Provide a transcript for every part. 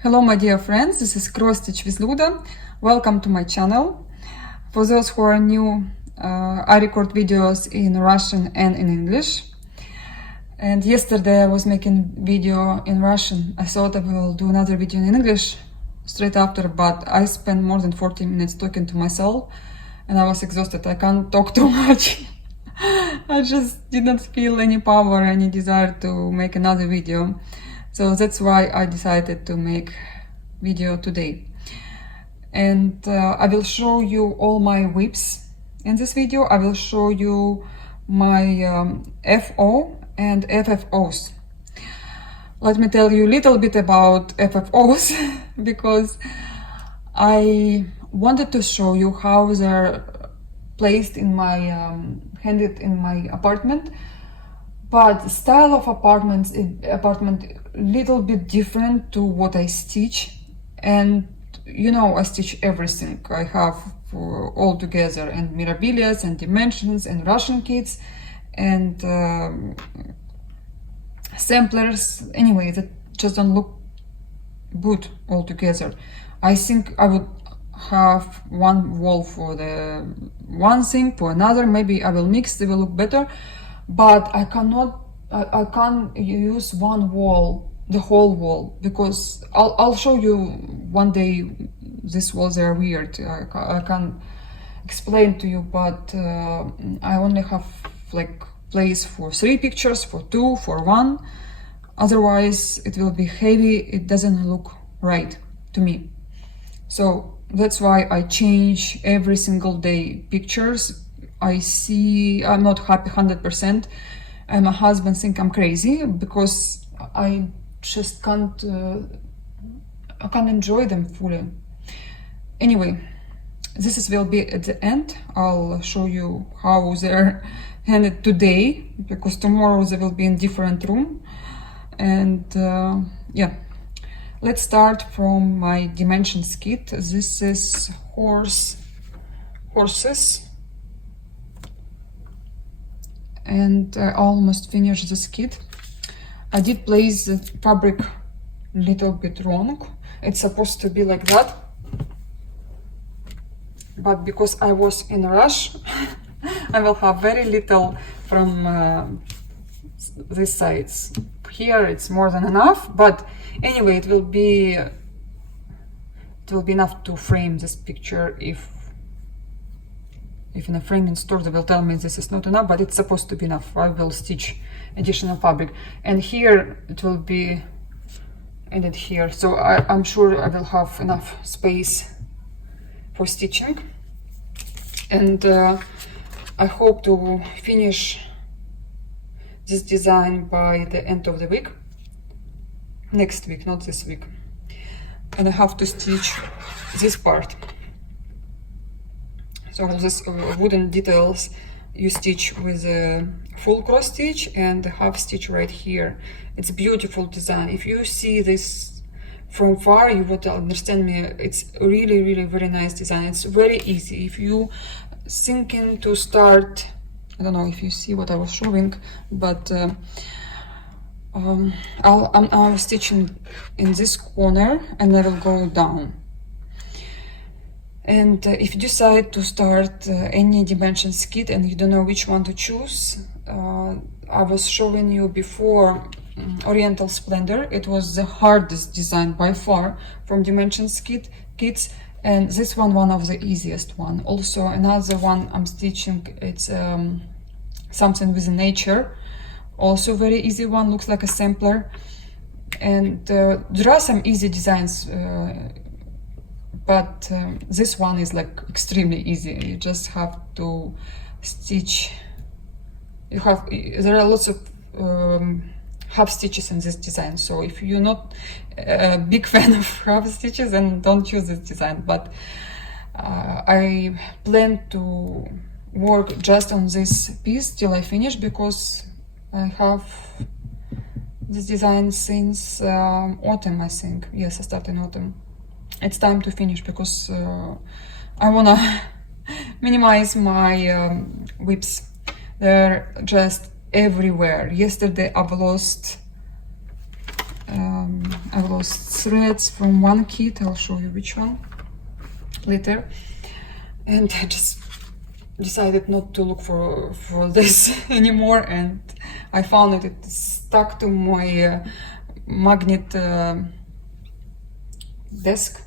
Hello my dear friends, this is Cross Stitch with Luda. Welcome to my channel. For those who are new, I record videos in Russian and in English. And yesterday I was making video in Russian. I thought I will do another video in English straight after, but I spent more than 40 minutes talking to myself and I was exhausted. I can't talk too much. I just didn't feel any power, any desire to make another video. So that's why I decided to make video today. And I will show you all my whips in this video. I will show you my FO and FFOs. Let me tell you a little bit about FFOs because I wanted to show you how they're placed in my handed in my apartment, but the style of apartment little bit different to what I stitch. And you know, I stitch everything. I have all together, and mirabilias and dimensions and Russian kits and samplers. Anyway, that just don't look good all together. I think I would have one wall for the one thing, for another. Maybe I will mix, they will look better, but I can't use one wall, the whole wall, because I'll show you one day. These walls are weird. I can't explain to you, but I only have like place for 3 pictures, for 2, for 1. Otherwise it will be heavy. It doesn't look right to me. So that's why I change every single day pictures. I see I'm not happy 100%, and my husband think I'm crazy because I just can't enjoy them fully. Anyway, this will be at the end. I'll show you how they're handed today, because tomorrow they will be in different room. And yeah, let's start from my dimensions kit. This is horses. And I almost finished this kit. I did place the fabric a little bit wrong. It's supposed to be like that, but because I was in a rush, I will have very little from these sides. Here it's more than enough, but anyway, it will be enough to frame this picture. If in a framing store they will tell me this is not enough, but it's supposed to be enough. I will stitch additional fabric, and here it will be ended here, so I'm sure I will have enough space for stitching. And I hope to finish this design by the end of the week, next week, not this week. And I have to stitch this part. So this wooden details you stitch with a full cross stitch and a half stitch right here. It's a beautiful design. If you see this from far, you would understand me. It's really very nice design. It's very easy. If you thinking to start, I don't know if you see what I was showing, but I'm stitching in this corner and I will go down. And if you decide to start any dimensions kit and you don't know which one to choose, I was showing you before Oriental Splendor. It was the hardest design by far from dimensions kits, and this one of the easiest one. Also another one I'm stitching, it's something with nature, also very easy one, looks like a sampler. And there are some easy designs, but this one is like extremely easy. You just have to stitch. There are lots of half stitches in this design, so if you're not a big fan of half stitches, then don't choose this design. But I plan to work just on this piece till I finish, because I have this design since autumn, I think. Yes, I started in autumn. It's time to finish because I wanna minimize my whips. They're just everywhere. Yesterday I've lost I lost threads from one kit. I'll show you which one later. And I just decided not to look for this anymore, and I found it stuck to my magnet desk.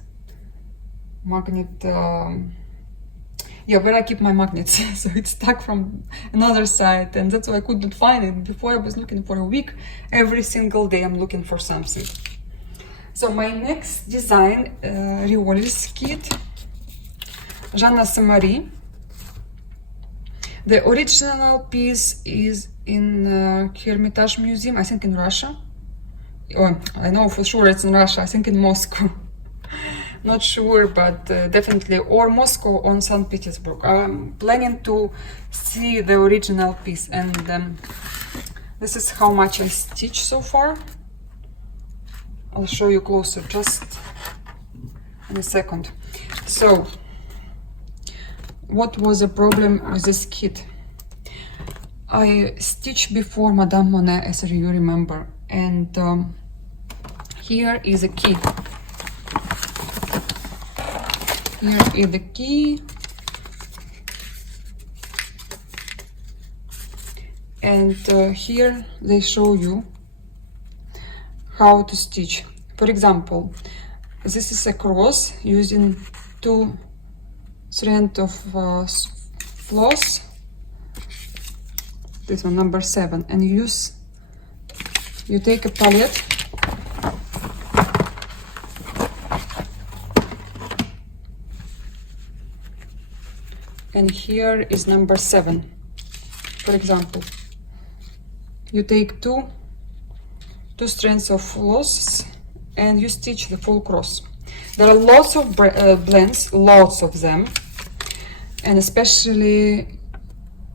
Yeah, where I keep my magnets. So it's stuck from another side, and that's why I couldn't find it. Before I was looking for a week. Every single day I'm looking for something. So my next design, Riolis kit, Jeanne Samari. The original piece is in Hermitage Museum, I think in Russia. Oh, I know for sure it's in Russia, I think in Moscow. Not sure, but definitely or Moscow or St. Petersburg. I'm planning to see the original piece, and this is how much I stitched so far. I'll show you closer just in a second. So, what was the problem with this kit? I stitched before Madame Monet, as you remember, and here is a key. Here is the key, and here they show you how to stitch. For example, this is a cross using 2 strands of floss. This one, number 7, and you take a palette and here is number 7. For example, you take two strands of floss and you stitch the full cross. There are lots of blends, lots of them, and especially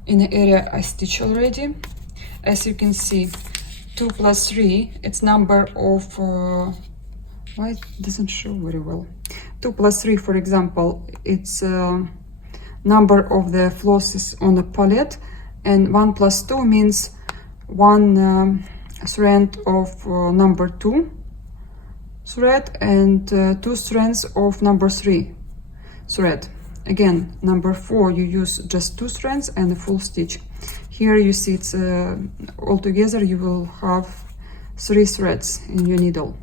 in the area I stitch already. As you can see, 2 plus 3, it's number of why it doesn't show very well. 2 plus 3, for example, it's number of the flosses on the palette, and 1 plus 2 means 1 strand of number 2 thread and 2 strands of number 3 thread. Again, number 4 you use just 2 strands and a full stitch. Here you see it's altogether you will have 3 threads in your needle.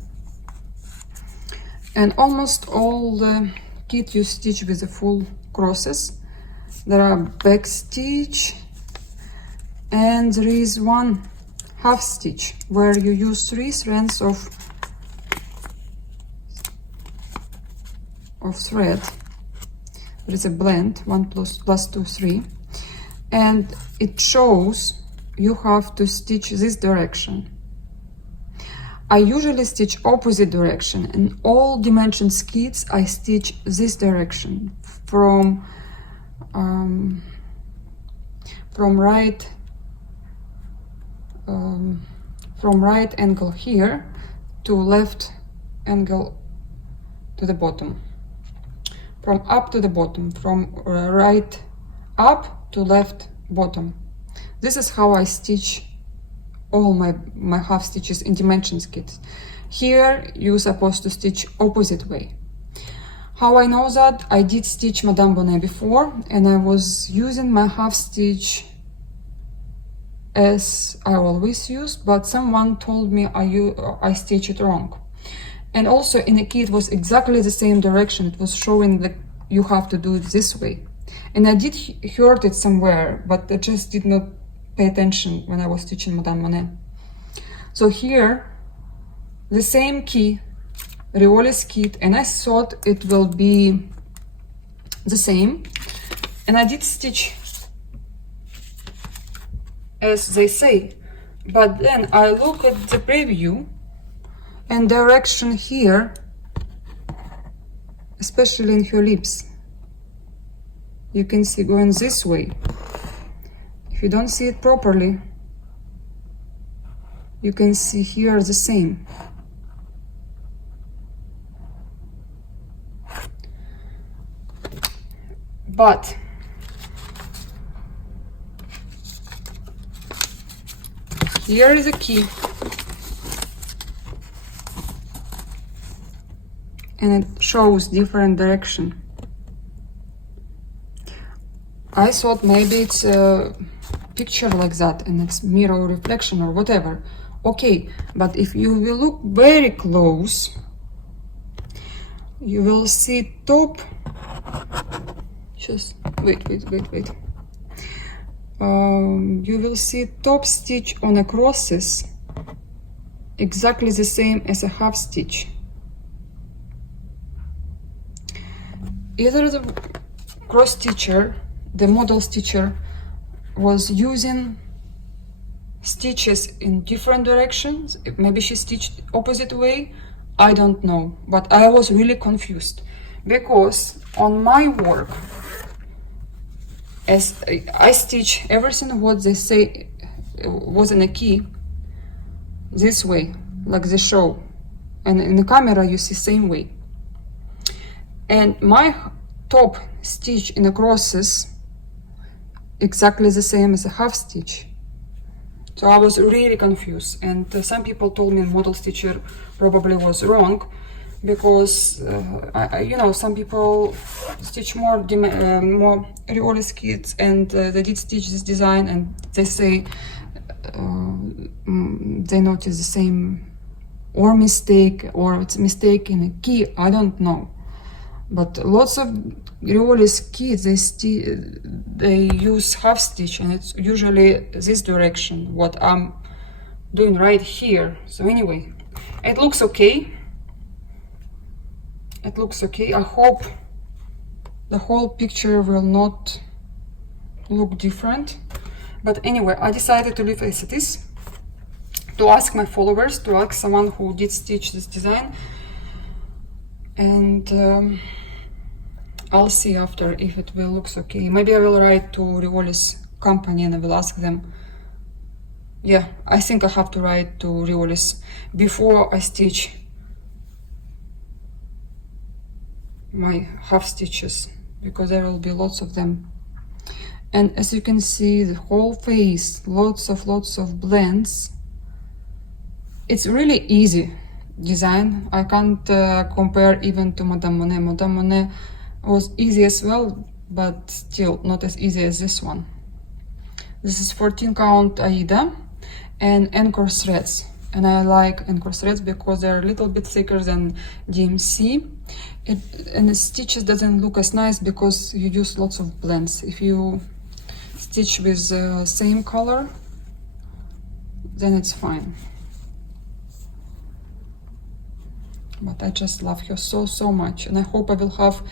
And almost all the kit you stitch with the full crosses. There are back stitch, and there is 1 half stitch where you use 3 strands of thread. There is a blend, 1 plus 2, 3, and it shows you have to stitch this direction. I usually stitch opposite direction. In all dimensions kits I stitch this direction from right angle here to left angle to the bottom, from up to the bottom, from right up to left bottom. This is how I stitch all my half stitches in dimensions kits. Here you're supposed to stitch opposite way. How I know that? I did stitch Madame Bonnet before, and I was using my half stitch as I always use, but someone told me I stitched it wrong. And also in the kit was exactly the same direction. It was showing that you have to do it this way. And I did heard it somewhere, but I just did not pay attention when I was stitching Madame Monet. So here, the same key, Riolis kit, and I thought it will be the same. And I did stitch as they say, but then I look at the preview and direction here, especially in her lips, you can see going this way. If you don't see it properly, you can see here the same. But here is a key. and it shows different direction. I thought maybe it's a picture like that and it's mirror reflection or whatever. Okay, but if you will look very close, you will see top. Just wait. You will see top stitch on a crosses exactly the same as a half stitch. Either the cross stitcher, the model stitcher, was using stitches in different directions. Maybe she stitched opposite way, I don't know, but I was really confused because on my work, as I stitch everything what they say was in a key this way, like the show, and in the camera you see same way. And my top stitch in the crosses exactly the same as a half stitch. So I was really confused, and some people told me model stitcher probably was wrong because you know, some people stitch more Riolis kits and they did stitch this design and they say they notice the same or mistake, or it's a mistake in a key, I don't know. But lots of Riolis kits, they use half stitch, and it's usually this direction, what I'm doing right here. So anyway, it looks okay. It looks okay. I hope the whole picture will not look different. But anyway, I decided to leave as it is, to ask my followers, to ask someone who did stitch this design, and I'll see after if it will looks okay. Maybe I will write to Riolis company and I will ask them. Yeah, I think I have to write to Riolis before I stitch my half stitches, because there will be lots of them. And as you can see, the whole face, lots of blends. It's really easy design. I can't compare even to Madame Monet. Madame Monet was easy as well, but still not as easy as this one. This is 14 count Aida and anchor threads, and I like anchor threads because they're a little bit thicker than DMC. And the stitches doesn't look as nice because you use lots of blends. If you stitch with same color, then it's fine. But I just love her so much, and I hope I will have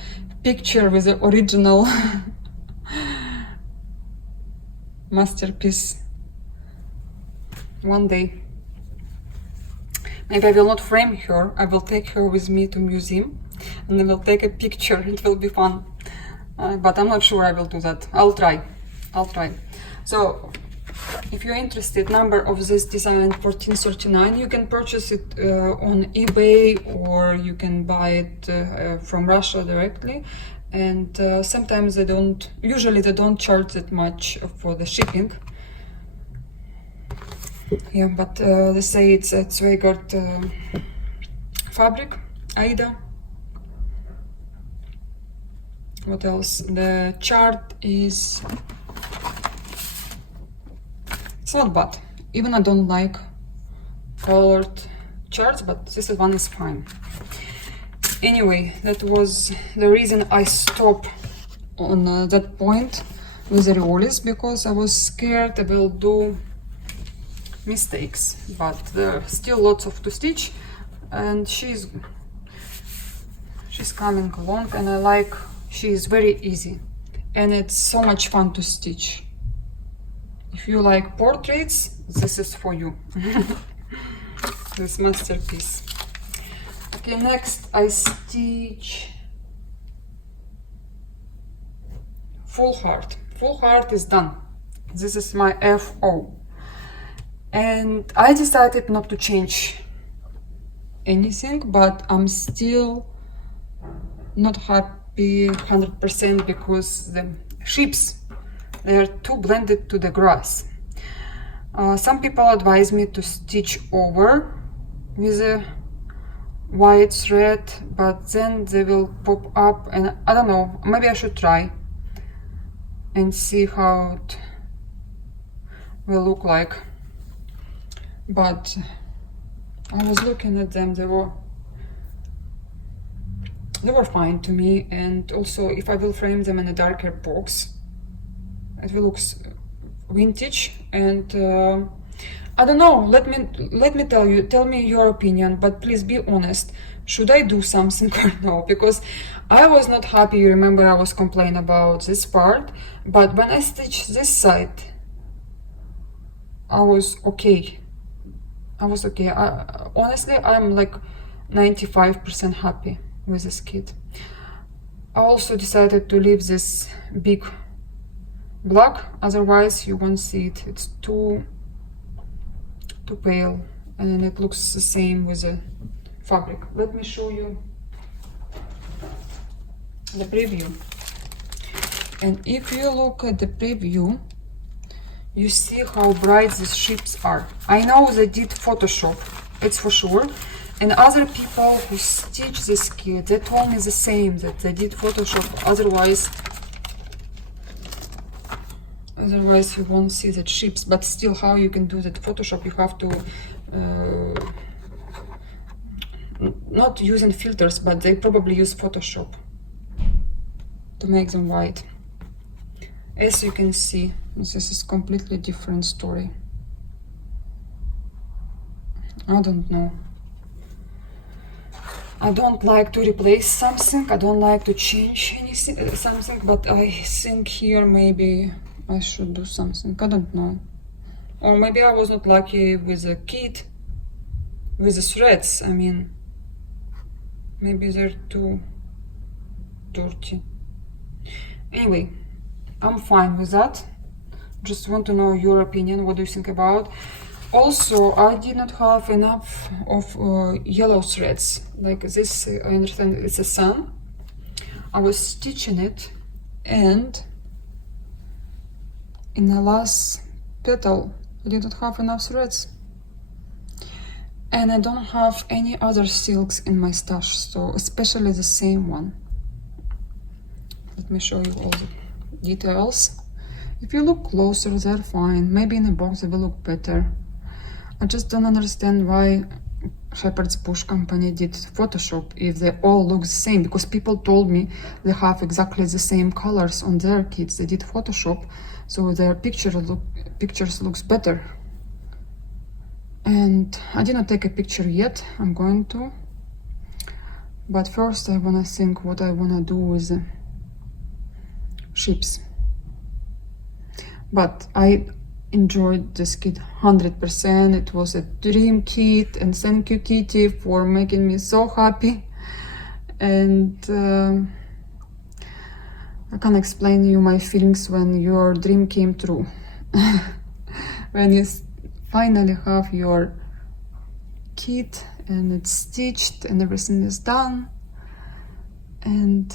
picture with the original masterpiece one day. Maybe I will not frame her, I will take her with me to museum and I will take a picture. It will be fun, but I'm not sure I will do that. I'll try. So if you're interested, number of this design 1439, you can purchase it on eBay, or you can buy it from Russia directly. And sometimes usually they don't charge that much for the shipping. Yeah, but they say it's a Zweigart fabric, Aida. What else? The chart is, it's not bad. Even I don't like colored charts, but this one is fine. Anyway, that was the reason I stopped on that point with the Riolis, because I was scared I will do mistakes, but there are still lots of to stitch, and she's coming along, and I like, she is very easy and it's so much fun to stitch. If you like portraits, this is for you. This masterpiece. Okay, next I stitch full heart. Full heart is done. This is my FO, and I decided not to change anything, but I'm still not happy 100% because the ships, they are too blended to the grass. Some people advise me to stitch over with a white thread, but then they will pop up, and I don't know, maybe I should try and see how it will look like. But I was looking at them, they were fine to me. And also, if I will frame them in a darker box, it will look vintage. And I don't know, let me tell me your opinion, but please be honest. Should I do something or no? Because I was not happy. You remember I was complaining about this part, but when I stitched this side, I was okay. Honestly, I'm like 95% happy with this kit. I also decided to leave this big black, otherwise you won't see it. It's too pale, and it looks the same with the fabric. Let me show you the preview. And if you look at the preview, you see how bright these ships are. I know they did Photoshop, it's for sure. And other people who stitch this kit, they told me the same, that they did Photoshop, otherwise you won't see the ships. But still, how you can do that Photoshop? You have to not using filters, but they probably use Photoshop to make them white. As you can see, this is completely different story. I don't know. I don't like to replace something, I don't like to change anything, something, but I think here maybe I should do something. I don't know. Or maybe I was not lucky with the kit, with the threads. I mean, maybe they're too dirty. Anyway, I'm fine with that. Just want to know your opinion. What do you think about? Also, I did not have enough of yellow threads. Like this, I understand it's a sun. I was stitching it, and in the last petal, I did not have enough threads. And I don't have any other silks in my stash, so especially the same one. Let me show you all the details. If you look closer, they're fine. Maybe in a box they will look better. I just don't understand why Shepherd's Bush company did Photoshop if they all look the same, because people told me they have exactly the same colors on their kits. They did Photoshop, so their pictures looks better. And I didn't take a picture yet. I'm going to. But first I wanna think what I wanna do with the ships. But I enjoyed this kit 100%. It was a dream kit, and thank you, Kitty, for making me so happy. And I can't explain you my feelings when your dream came true. When you finally have your kit and it's stitched and everything is done, and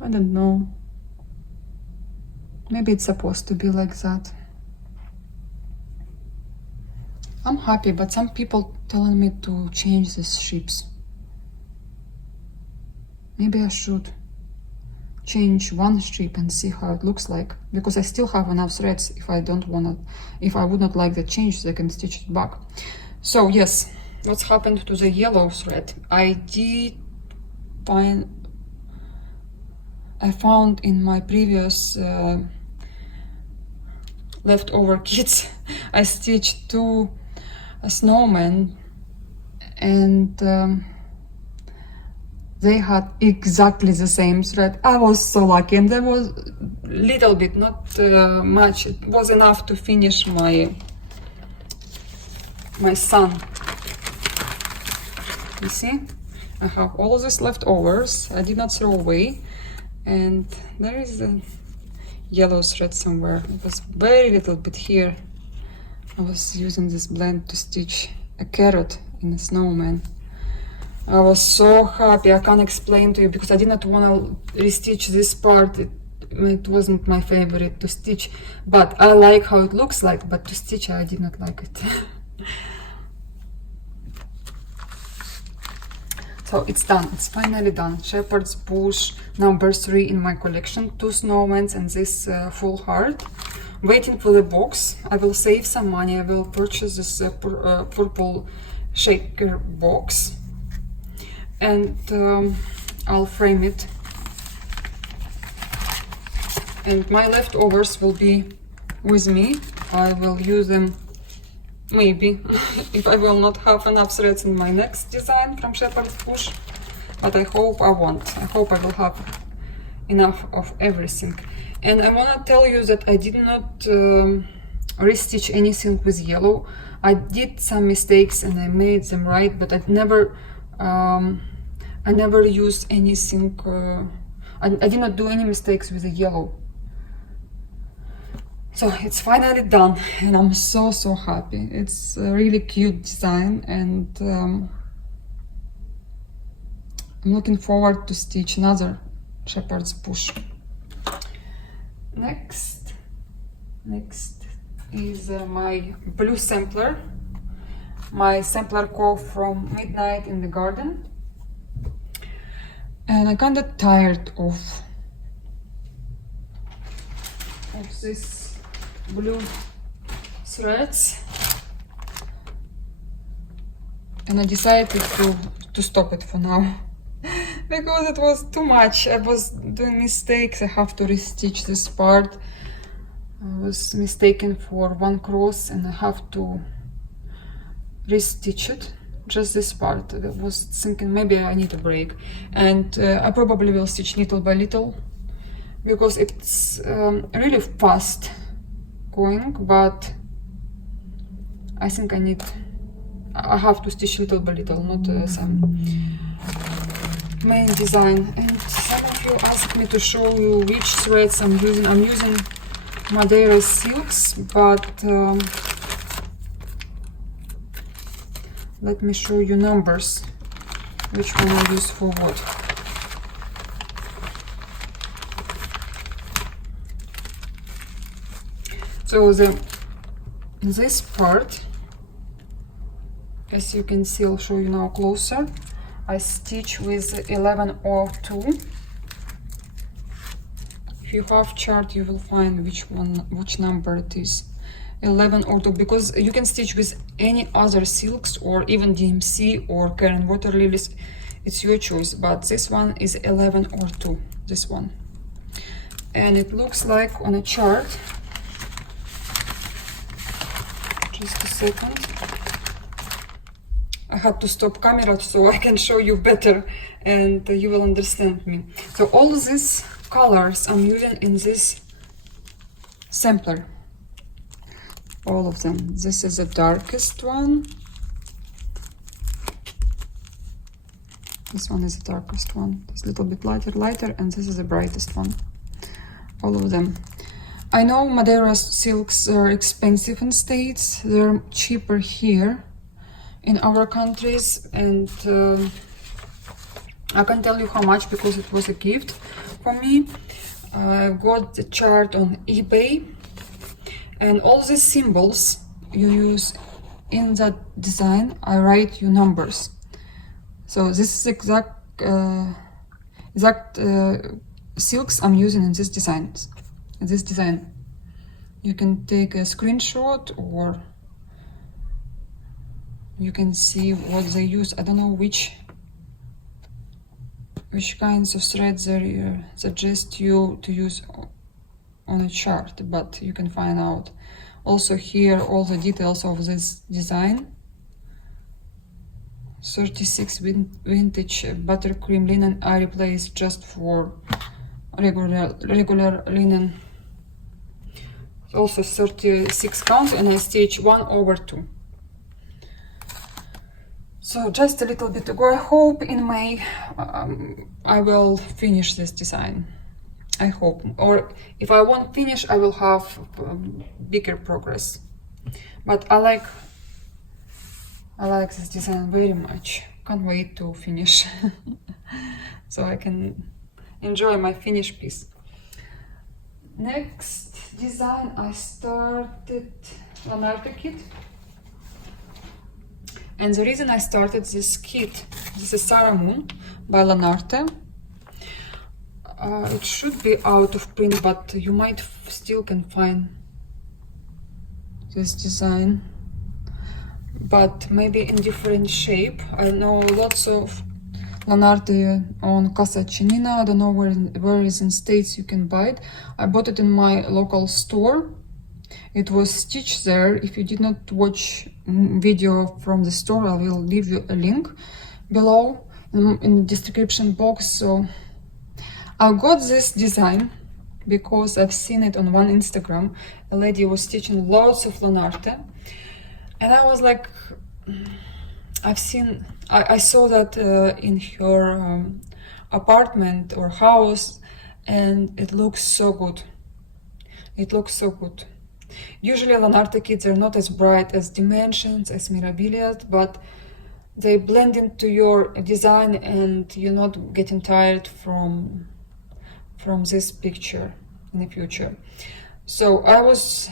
I don't know. Maybe it's supposed to be like that. I'm happy, but some people telling me to change these ships. Maybe I should change one strip and see how it looks like, because I still have enough threads. If I would not like the change, I can stitch it back. So yes, what's happened to the yellow thread? I found in my previous leftover kits, I stitched two snowmen, and they had exactly the same thread. I was so lucky, and there was little bit, not much. It was enough to finish my sun. You see, I have all of these leftovers. I did not throw away, and there is a yellow thread somewhere. It was very little bit here. I was using this blend to stitch a carrot in a snowman. I was so happy. I can't explain to you, because I did not want to restitch this part. It wasn't my favorite to stitch, but I like how it looks like, but to stitch I did not like it. So it's done, it's finally done. Shepherd's Bush number 3 in my collection, 2 snowmen and this full heart. Waiting for the box. I will save some money. I will purchase this purple shaker box and I'll frame it. And my leftovers will be with me. I will use them maybe if I will not have enough threads in my next design from Shepherd's Bush, but I hope I won't. I hope I will have enough of everything. And I want to tell you that I did not restitch anything with yellow. I did some mistakes and I made them right, but I never used anything. I did not do any mistakes with the yellow. So it's finally done and I'm so happy. It's a really cute design and I'm looking forward to stitch another Shepherd's Bush. Next is my blue sampler, my sampler core from Midnight in the Garden. And I'm kind of tired of this blue threads, and I decided to stop it for now because it was too much. I was doing mistakes. I have to restitch this part. I was mistaken for one cross and I have to restitch it, just this part. I was thinking maybe I need a break, and I probably will stitch little by little because it's really fast going, but I think I have to stitch little by little, not some main design. And some of you asked me to show you which threads I'm using. I'm using Madeira silks, but let me show you numbers, which one I use for what. So this part, as you can see, I'll show you now closer. I stitch with 1102. If you have chart, you will find which number it is. 1102, because you can stitch with any other silks or even DMC or Karen water lilies. It's your choice, but this one is 1102. This one, and it looks like on a chart. Just a second. I had to stop camera so I can show you better and you will understand me. So all these colors I'm using in this sampler. All of them. This is the darkest one. This one is the darkest one. It's a little bit lighter, and this is the brightest one. All of them. I know Madeira silks are expensive in States. They're cheaper here in our countries, and I can tell you how much because it was a gift for me. I got the chart on eBay, and all these symbols you use in that design, I write you numbers. So this is exact silks I'm using in this design. You can take a screenshot or you can see what they use. I don't know which kinds of threads they suggest you to use on a chart, but you can find out. Also here all the details of this design. 36 vintage buttercream linen I replaced just for regular linen. Also 36 count, and I stitch 1/2. So just a little bit to go. I hope in May I will finish this design. I hope, or if I won't finish, I will have bigger progress. But I like this design very much. Can't wait to finish so I can enjoy my finished piece. Next design I started an art kit, And the reason I started this kit, this is Sarah Moon by Lanarte. It should be out of print, but you might still can find this design, but maybe in different shape. I know lots of Lanarte on Casa Chinina. I don't know where is in States you can buy it. I bought it in my local store. It was stitched there. If you did not watch video from the store, I will leave you a link below in the description box. So I got this design because I've seen it on one Instagram. A lady was stitching lots of Lanarte, and I was like, I saw that in her apartment or house, and it looks so good. It looks so good. Usually Lanarte kits are not as bright as Dimensions, as Mirabilia, but they blend into your design and you're not getting tired from this picture in the future. So I was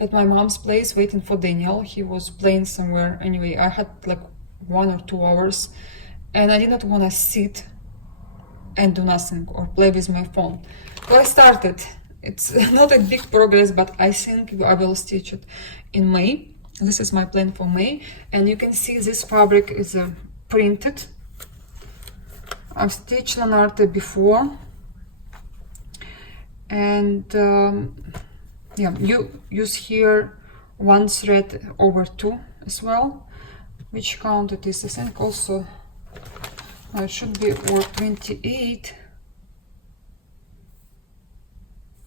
at my mom's place waiting for Daniel. He was playing somewhere. Anyway, I had like 1 or 2 hours and I did not want to sit and do nothing or play with my phone. So I started. It's not a big progress, but I think I will stitch it in May. This is my plan for May. And you can see this fabric is printed. I've stitched Lanarte before. And yeah, you use here 1 thread over 2 as well. Which count it is? I think also it should be or 28.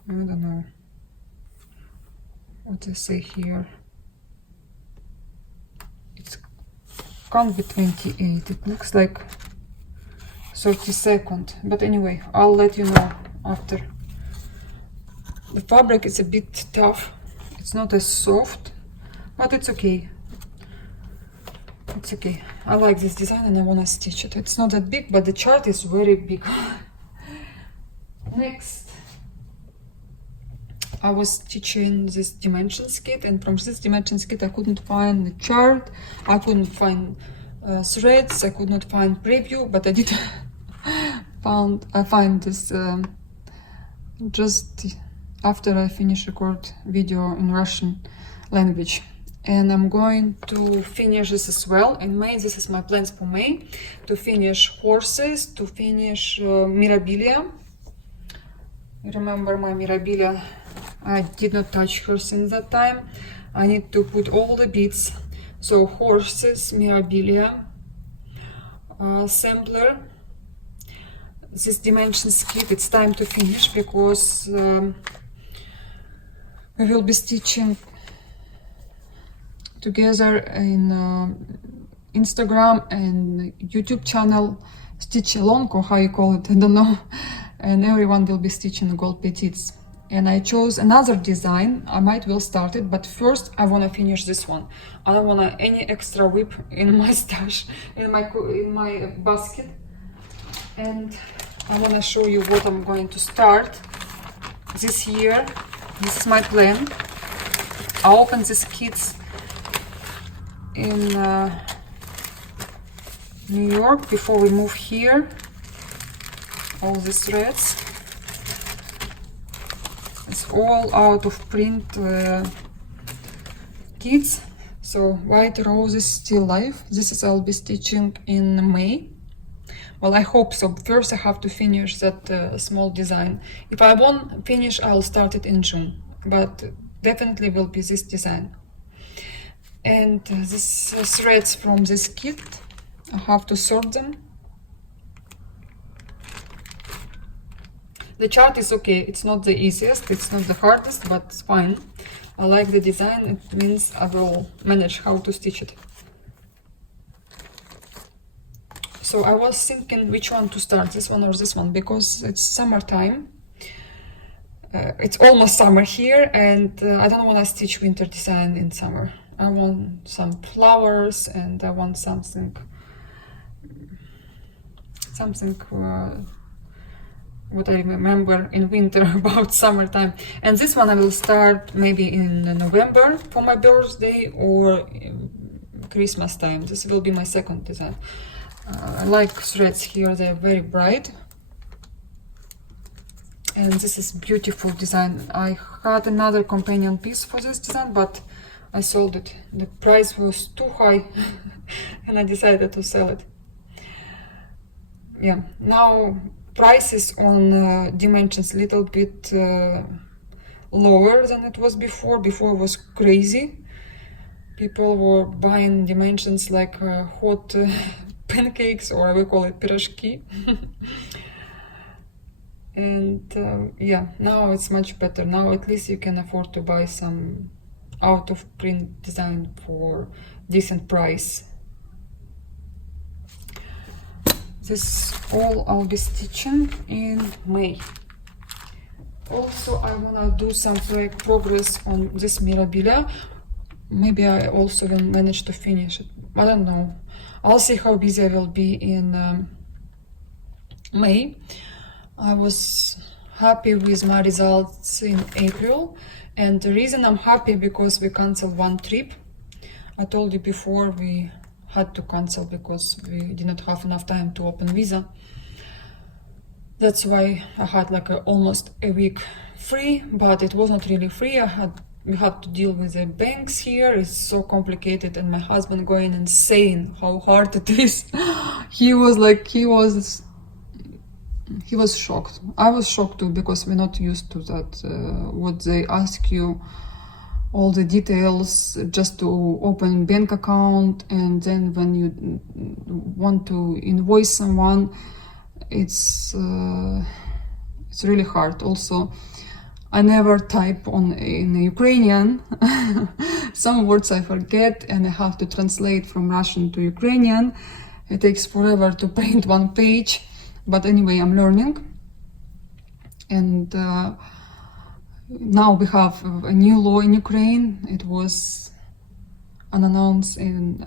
I don't know what to say here. It can't be 28. It looks like 32nd. But anyway, I'll let you know after. The fabric is a bit tough. It's not as soft, but it's okay. It's okay. I like this design and I want to stitch it. It's not that big, but the chart is very big. Next, I was stitching this Dimensions kit, and from this Dimensions kit I couldn't find the chart, I couldn't find threads, I could not find preview, but I did find this just after I finish record video in Russian language. And I'm going to finish this as well in May. This is my plans for May, to finish horses, to finish Mirabilia. You remember my Mirabilia, I did not touch her since that time. I need to put all the beads. So horses, Mirabilia, sampler, this Dimensions kit, it's time to finish because we will be stitching together in Instagram and YouTube channel, stitch along or how you call it, I don't know. And everyone will be stitching gold petits. And I chose another design. I might will start it, but first I want to finish this one. I don't want any extra whip in my stash, in my basket. And I want to show you what I'm going to start this year. This is my plan. I opened these kits in New York before we move here. All these threads. It's all out of print kits. So white rose is still live. This is I'll be stitching in May. Well, I hope so. First I have to finish that small design. If I won't finish, I'll start it in June. But definitely will be this design. And these threads from this kit, I have to sort them. The chart is okay. It's not the easiest, it's not the hardest, but it's fine. I like the design. It means I will manage how to stitch it. So I was thinking which one to start, this one or this one, because it's summertime. It's almost summer here, and I don't want to stitch winter design in summer. I want some flowers, and I want something what I remember in winter about summertime. And this one I will start maybe in November for my birthday, or Christmas time. This will be my second design. I like threads here, they're very bright. And this is beautiful design. I had another companion piece for this design, but I sold it. The price was too high and I decided to sell it. Yeah, now prices on dimensions a little bit lower than it was before. Before it was crazy. People were buying dimensions like hot pancakes, or we call it pirashki. And yeah, now it's much better. Now at least you can afford to buy some out of print design for decent price. This all I'll be stitching in May. Also, I wanna do some progress on this Mirabilia. Maybe I also will manage to finish it. I don't know. I'll see how busy I will be in May. I was happy with my results in April, and the reason I'm happy because we canceled one trip. I told you before we had to cancel because we did not have enough time to open visa. That's why I had like almost a week free, but it was not really free. We had to deal with the banks here. It's so complicated, and my husband going insane how hard it is. He was shocked. I was shocked too, because we're not used to that. What they ask you, all the details just to open bank account, and then when you want to invoice someone, it's really hard. Also, I never type in Ukrainian. Some words I forget, and I have to translate from Russian to Ukrainian. It takes forever to print one page. But anyway, I'm learning. And now we have a new law in Ukraine. It was announced in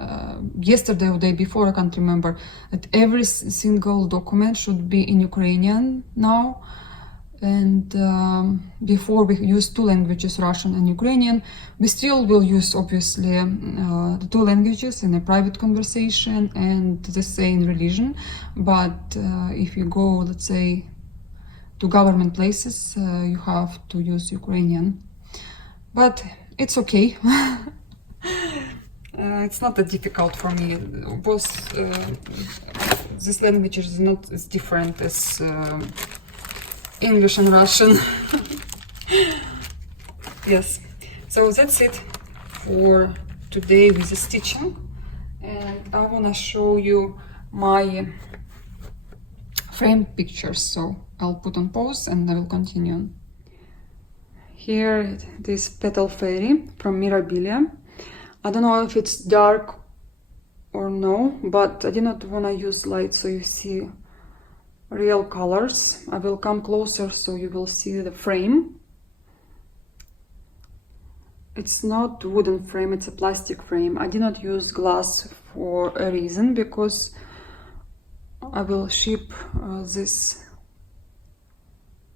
yesterday or the day before, I can't remember, that every single document should be in Ukrainian now. And before we used two languages, Russian and Ukrainian. We still will use, obviously, the two languages in a private conversation and the same religion. But if you go, let's say, to government places, you have to use Ukrainian. But it's okay. It's not that difficult for me. Both this language is not as different as English and Russian. Yes, so that's it for today with the stitching, and I want to show you my frame pictures. So I'll put on pause and I will continue. Here, this Petal Fairy from Mirabilia. I don't know if it's dark or no, but I did not want to use light so you see real colors. I will come closer so you will see the frame. It's not wooden frame, it's a plastic frame. I did not use glass for a reason, because I will ship this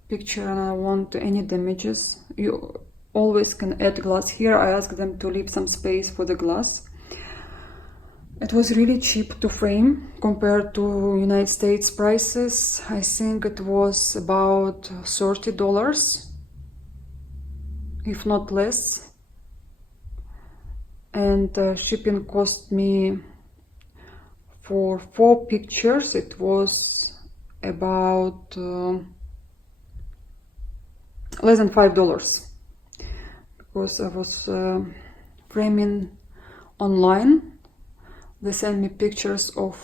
picture and I want any damages. You always can add glass here. I asked them to leave some space for the glass. It was really cheap to frame compared to United States prices. I think it was about $30, if not less. And shipping cost me, for 4 pictures, it was about less than $5, because I was framing online. They sent me pictures of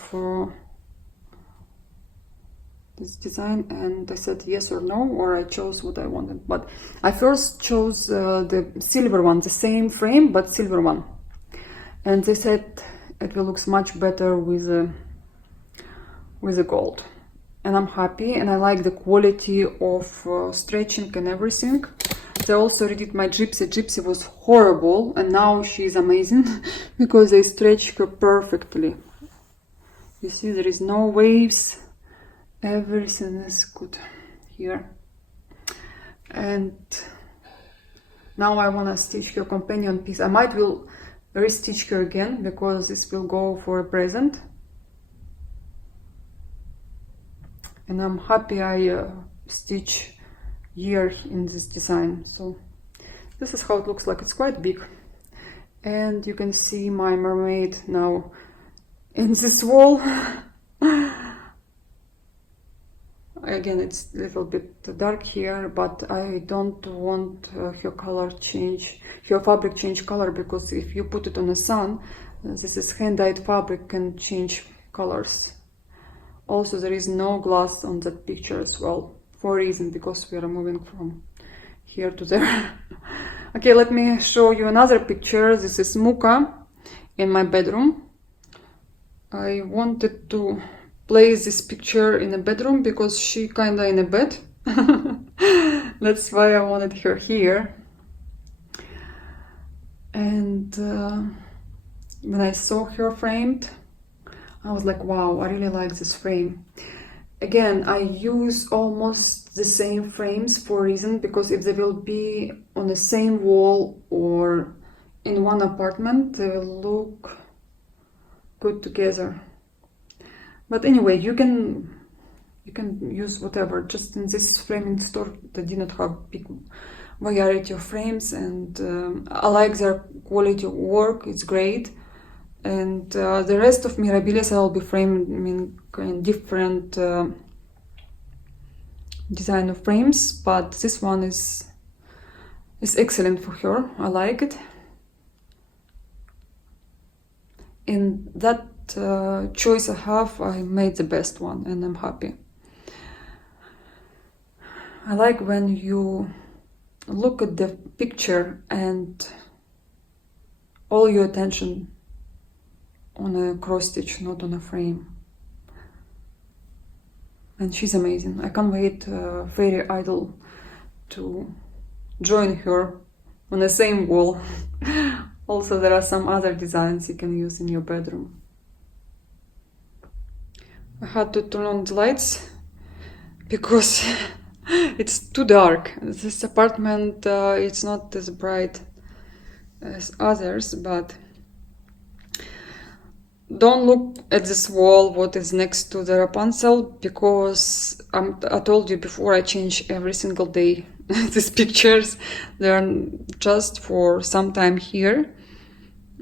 this design, and I said yes or no, or I chose what I wanted. But I first chose the silver one, the same frame but silver one, and they said it will look much better with the gold. And I'm happy, and I like the quality of stretching and everything. They also redid my Gypsy. Gypsy was horrible, and now she's amazing because they stretch her perfectly. You see, there is no waves. Everything is good here. And now I want to stitch her companion piece. I might will restitch here again because this will go for a present. And I'm happy I stitch here in this design. So this is how it looks like. It's quite big. And you can see my mermaid now in this wall. Again, it's a little bit dark here, but I don't want her color change, her fabric change color, because if you put it on the sun, this is hand-dyed fabric, can change colors. Also, there is no glass on that picture as well, for a reason, because we are moving from here to there. Okay, let me show you another picture. This is Muka in my bedroom. I wanted to place this picture in a bedroom because she kinda in a bed. That's why I wanted her here. And when I saw her framed, I was like, wow, I really like this frame. Again, I use almost the same frames for a reason, because if they will be on the same wall or in one apartment, they will look good together. But anyway, you can use whatever. Just in this framing store, they did not have big variety of frames, and I like their quality of work. It's great. And the rest of Mirabilis I will be framing in different design of frames, but this one is excellent for her. I like it. In that choice I have, I made the best one, and I'm happy. I like when you look at the picture and all your attention on a cross stitch, not on a frame. And she's amazing. I can't wait, very idle, to join her on the same wall. Also, there are some other designs you can use in your bedroom. I had to turn on the lights because it's too dark. This apartment, it's not as bright as others, but don't look at this wall, what is next to the Rapunzel, because I told you before, I change every single day these pictures. They're just for some time here.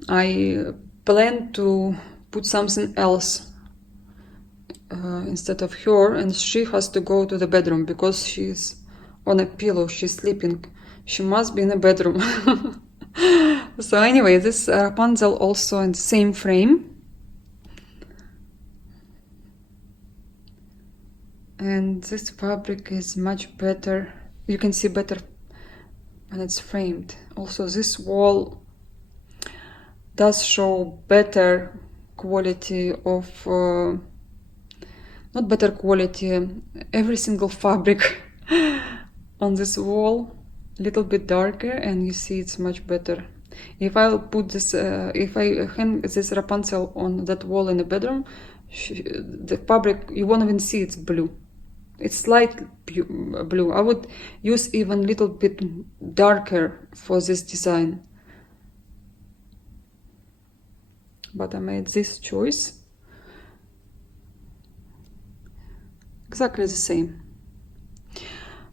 I plan to put something else instead of her, and she has to go to the bedroom because she's on a pillow, she's sleeping. She must be in the bedroom. So anyway, this Rapunzel also in the same frame. And this fabric is much better. You can see better when it's framed. Also, this wall does show better quality of, not better quality, every single fabric on this wall, a little bit darker, and you see it's much better. If I'll put this, if I hang this Rapunzel on that wall in the bedroom, the fabric, you won't even see it's blue. It's light blue. I would use even a little bit darker for this design. But I made this choice. Exactly the same.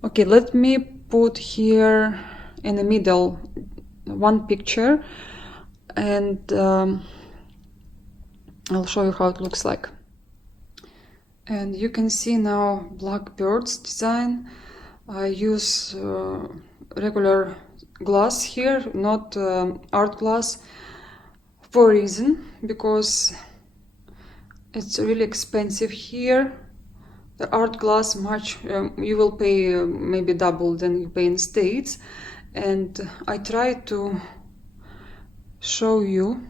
Okay, let me put here in the middle one picture, and I'll show you how it looks like. And you can see now Blackbird's design. I use regular glass here, not art glass, for a reason, because it's really expensive here. The art glass much, you will pay maybe double than you pay in the States. And I try to show you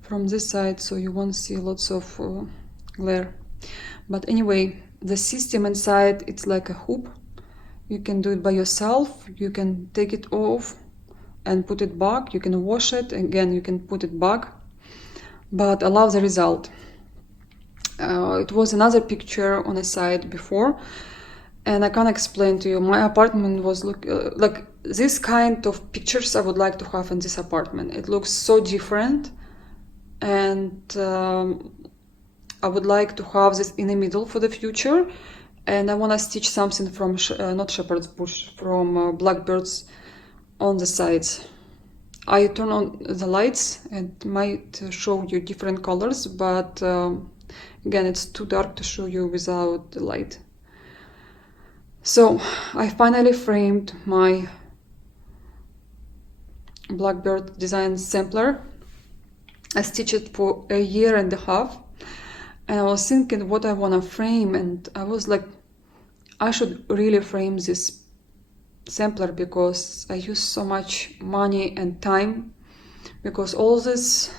from this side so you won't see lots of glare. But anyway, the system inside, it's like a hoop. You can do it by yourself. You can take it off and put it back. You can wash it again, you can put it back. But I love the result. It was another picture on the side before, and I can't explain to you. My apartment was like this kind of pictures I would like to have in this apartment. It looks so different, and I would like to have this in the middle for the future. And I want to stitch something from not shepherd's bush, from blackbirds on the sides. I turn on the lights and might show you different colors, but again, it's too dark to show you without the light. So I finally framed my blackbird design sampler. I stitched it for a year and a half, and I was thinking what I want to frame, and I was like, I should really frame this sampler because I use so much money and time, because all these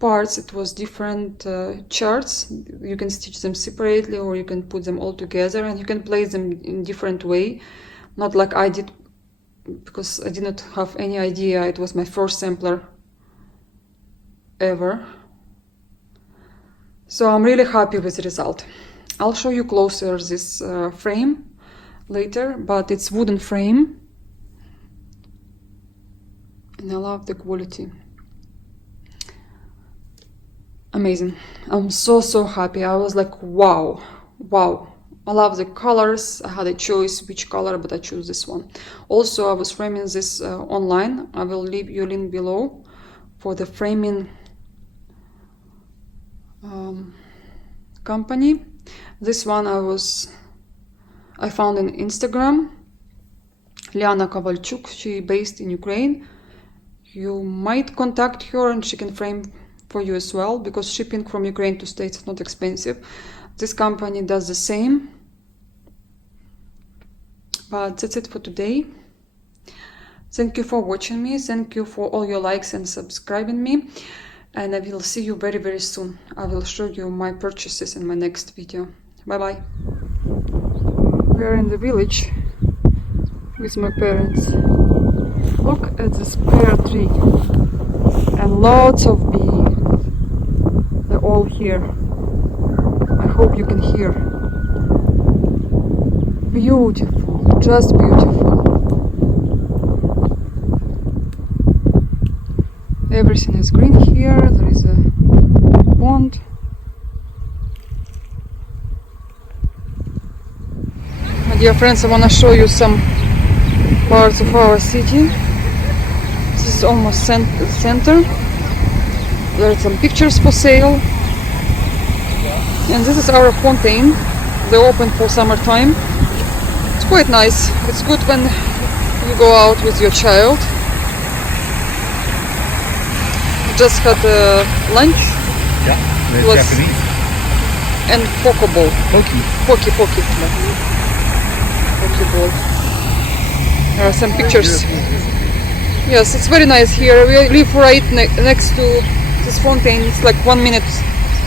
parts, it was different charts. You can stitch them separately or you can put them all together, and you can place them in different way, not like I did, because I did not have any idea. It was my first sampler ever. So I'm really happy with the result. I'll show you closer this frame later, but it's wooden frame and I love the quality. Amazing. I'm so happy. I was like, wow. I love the colors. I had a choice which color, but I chose this one. Also, I was framing this online. I will leave you a link below for the framing company. This one I found on Instagram. Liana Kovalchuk, she based in Ukraine. You might contact her and she can frame for you as well, because shipping from Ukraine to States is not expensive. This company does the same. But that's it for today. Thank you for watching me. Thank you for all your likes and subscribing me. And I will see you very soon. I will show you my purchases in my next video. Bye bye. We are in the village with my parents. Look at this pear tree and lots of bees. They're all here. I hope you can hear. Beautiful, just beautiful. Everything is green here. There is a pond. My dear friends, I want to show you some parts of our city. This is almost center. There are some pictures for sale. And this is our fountain. They open for summertime. It's quite nice. It's good when you go out with your child. Just had lunch. Yeah, Was Japanese. And poke bowl. Poke. Poke bowl. There are some pictures. Yes, it's very nice here. We live right next to this fountain. It's like 1 minute.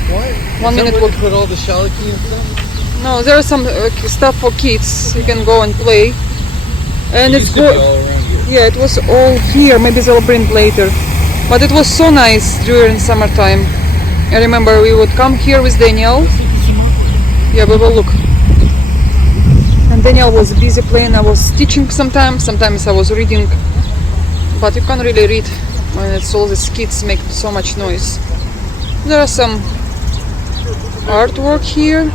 What? 1 minute walk. Put all the shaliki and stuff? No, there are some stuff for kids. You can go and play. And it's good. Yeah, it was all here. Maybe they'll bring later. But it was so nice during summertime. I remember we would come here with Daniel. Yeah, we will look. And Daniel was busy playing. I was teaching sometimes I was reading. But you can't really read when it's all these kids make so much noise. There are some artwork here.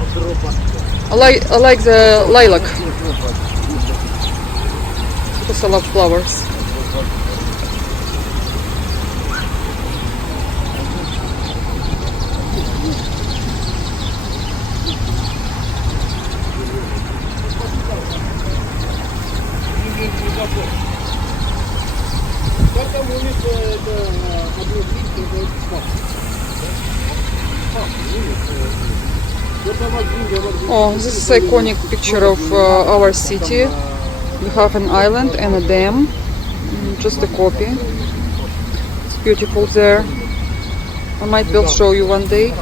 I like the lilac because I love flowers. Oh, this is an iconic picture of our city. We have an island and a dam. Just a copy. It's beautiful there. I might will show you one day.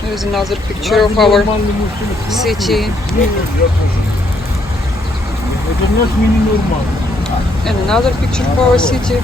There is another picture of our city. And another picture of our city.